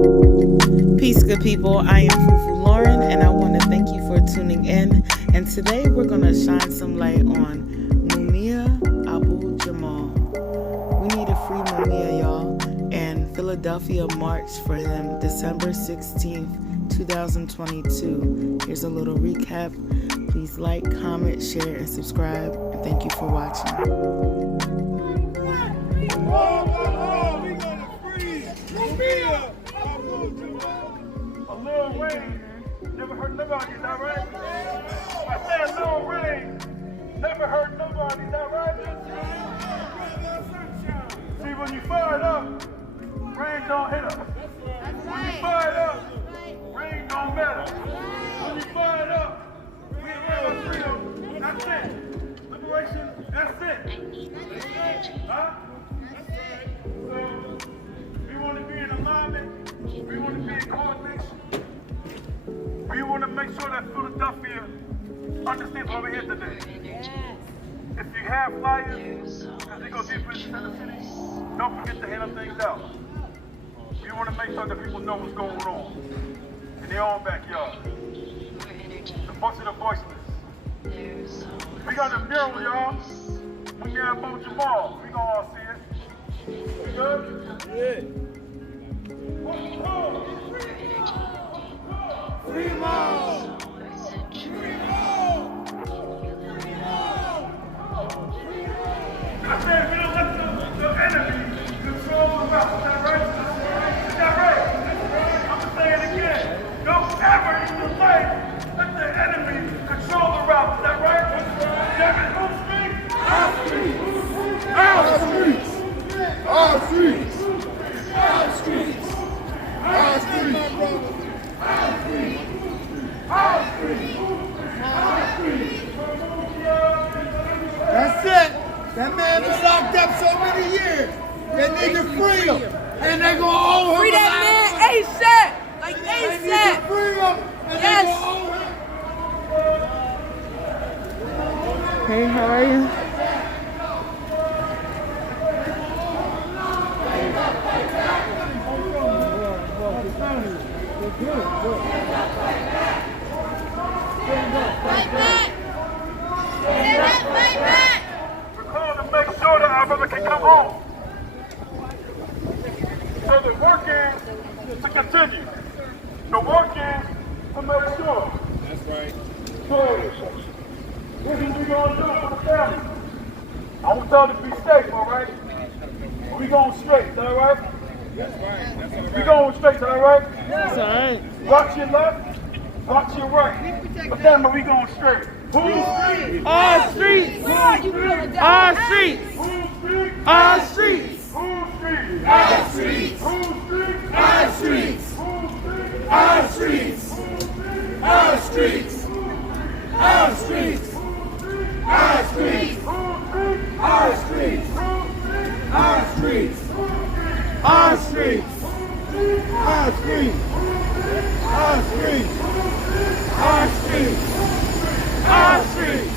Peace, good people. I am Fufu Lauren, and I want to thank you for tuning in. And today we're going to shine some light on MUMIA Abu Jamal. We need a free MUMIA, y'all. And Philadelphia marched for him December 16th, 2022. Here's a little recap. Please like, comment, share, and subscribe. And thank you for watching. We gonna free MUMIA Abu Jamal. A little rain never hurt nobody, is that right? I said a little rain never hurt nobody, is that right? See, when you fire it up, rain don't hit us. When you fire it up, rain don't matter. When you fire it up, we have our freedom. That's it. Liberation, that's it. Huh? So, we want to be in alignment. We want to be in coordination. We want to make sure that Philadelphia understands why we're here today. If you have flyers, as they go deeper into the city, don't forget to hand them things out. We want to make sure that people know what's going on in their own backyard. The voice of the voiceless. We got a mural, y'all. MUMIA Abu Jamal. We gonna all see it. You good? Yeah. Free Mall! I said we don't let the enemy control the route. Is that right? Is that right? I'm just saying it again. Don't ever in your life let the enemy control the route. Is that right? Devin, whose street? Our streets! Our streets! Our streets! Our streets! Our streets! My brother! Our streets! Our streets! Our streets! That's it! That man was locked up so many years. They need to free him. And they gonna owe him. Free that man ASAP! Like ASAP! They need to free him. And yes! They gonna owe him. Hey, how are you? Fight back! Fight back! We're calling to make sure that our brother can come home. So the work is to continue. The work is to make sure. That's right. So, what are we going to do for the family? I want y'all to be safe, all right? We going straight, is that all right? That's right. That's all right. We going straight, is that all right? That's all right. Watch your left, watch your right. But then we going straight. Who's street? All streets! All streets! All streets! Our streets! Our streets! Our streets! Our streets! Our streets! Our streets! Our streets! Our streets! Our streets! Our streets! Our streets! Our streets! Our streets! Our streets!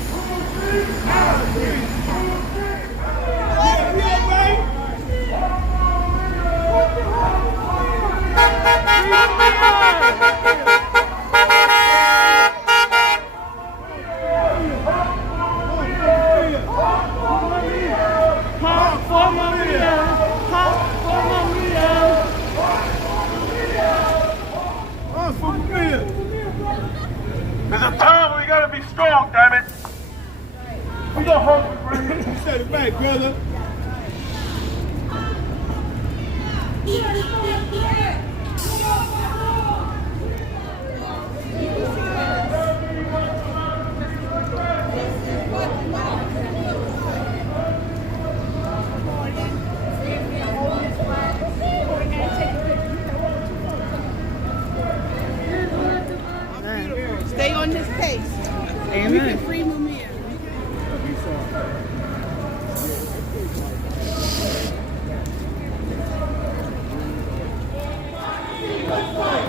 There's a time when we gotta be strong, damn it. We gonna hold the breathe. You said it right, brother. Stay on this pace. Amen. We can free MUMIA.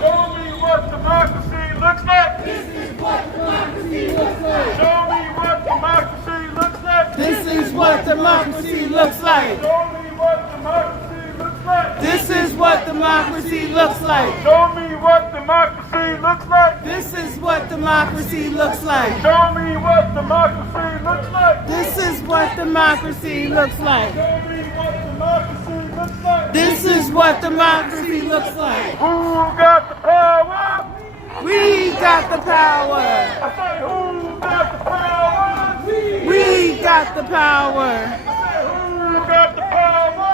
Show me what democracy looks like. This is what democracy looks like. Show me what democracy looks like. This is what democracy looks like. Show me what democracy looks like. This is what democracy looks like. Show me what democracy looks like. This is what democracy looks like. Show me what democracy looks like. This is what democracy looks like. Show me what democracy looks like. This is what democracy looks like. Who got the power? We got the power. I say, who got the power? We got the power. Who got the power?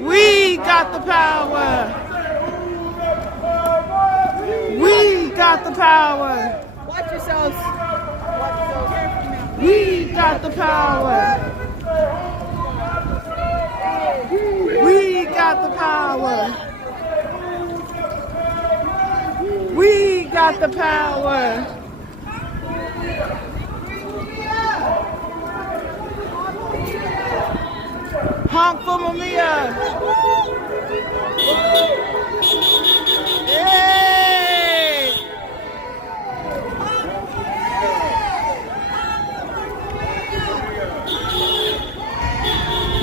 We got the power. We got the power. Watch yourselves. We got the power. We got the power. We got the power. Honk for MUMIA. Hey!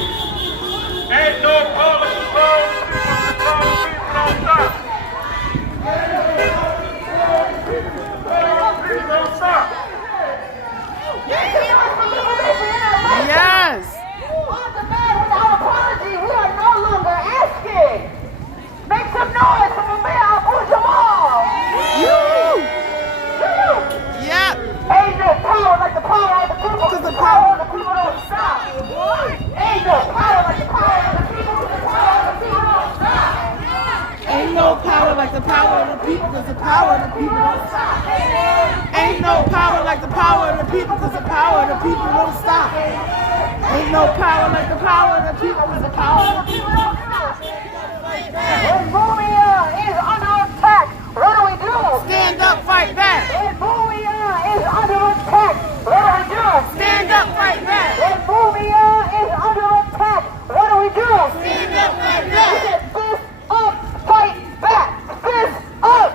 Ain't no politics, people don't stop. People don't stop. Yes! On the man without apology, we are no longer asking. Make some noise for MUMIA ABU JAMAL. Yep! Ain't no power like the power of the people. Cause the power of the people don't stop. Ain't no power like the power of the people. The power of the people don't stop. Ain't no power like the power of the people, cause the power of the people don't stop. Ain't no power like the power of the people, cause the power of the people don't stop. Ain't no power like the power of the people, cause the power of the people don't stop. When MUMIA is under attack, what do we do? Stand up, fight back. When MUMIA is under attack, what do we do? Stand up, fight back. When MUMIA is under attack, what do we do? Stand up, fight We back. said fist up, fight back. Fist up.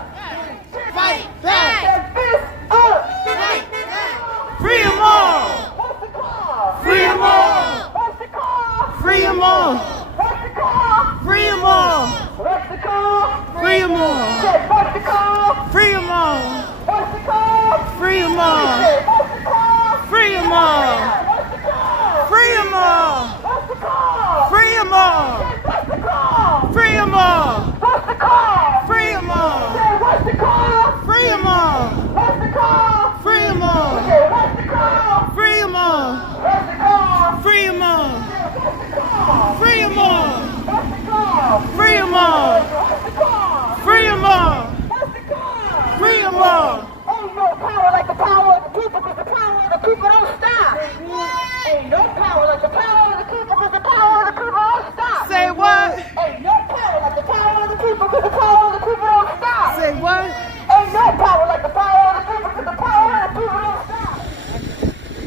Fight back. Said fist up. Fight back. Free them all. What's the call? Free them all. What's the call? Free them all. What's the call? Free them all. What's the call? Free them all. Said what's the call? Free them all. What's the call? Free them all. Said what's the call? Free them all. What's the call? Free them all. What's the call? Free them all. What's the call? Free them all. What's the call? Free them all. Say what's the call? Free them all. What's the call? Free them all. Say what's the call? Free them all. What's the call? Free them all. What's the call? Free them all. What's the call? Free them all. What's the call? Free them all. What's the call? Free them all. Ain't no power like the power of the people, because the power of the people don't stop. Ain't no power like the power of the people, because the power of the people don't stop. Say what? Ain't no power like the power of the people, because the power of the people don't stop. Say what? Ain't no power like the power of the people, because the power of the people don't stop.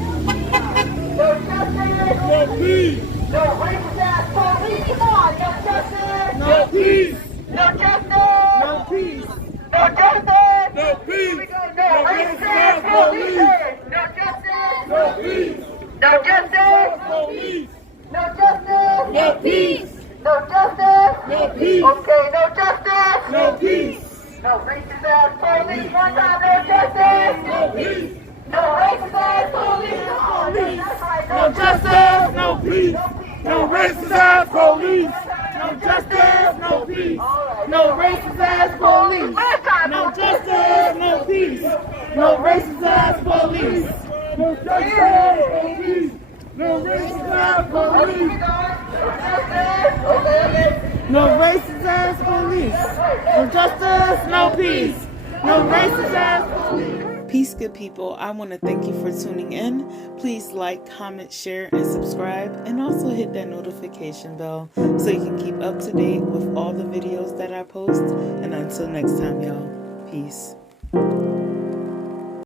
No justice, No peace. no racist ass police. Come on, no justice, No peace. no justice, No peace. no justice. No peace. No racist ass police. No justice, No peace. no justice, Police. no justice, No peace. no justice. No peace. Okay, no justice. No peace. No racist ass police. One time, no justice. No peace. No racist ass police. Come on, that's right. No justice, no peace. No racist ass police. No justice, no peace. No racist ass police. No justice, no peace. No racist ass police. No justice. No peace. No racist ass police. No racist ass police. No justice, no peace. No racist ass police. Peace, good people. I want to thank you for tuning in. Please like, comment, share, and subscribe. And also hit that notification bell so you can keep up to date with all the videos that I post. And until next time, y'all. Peace.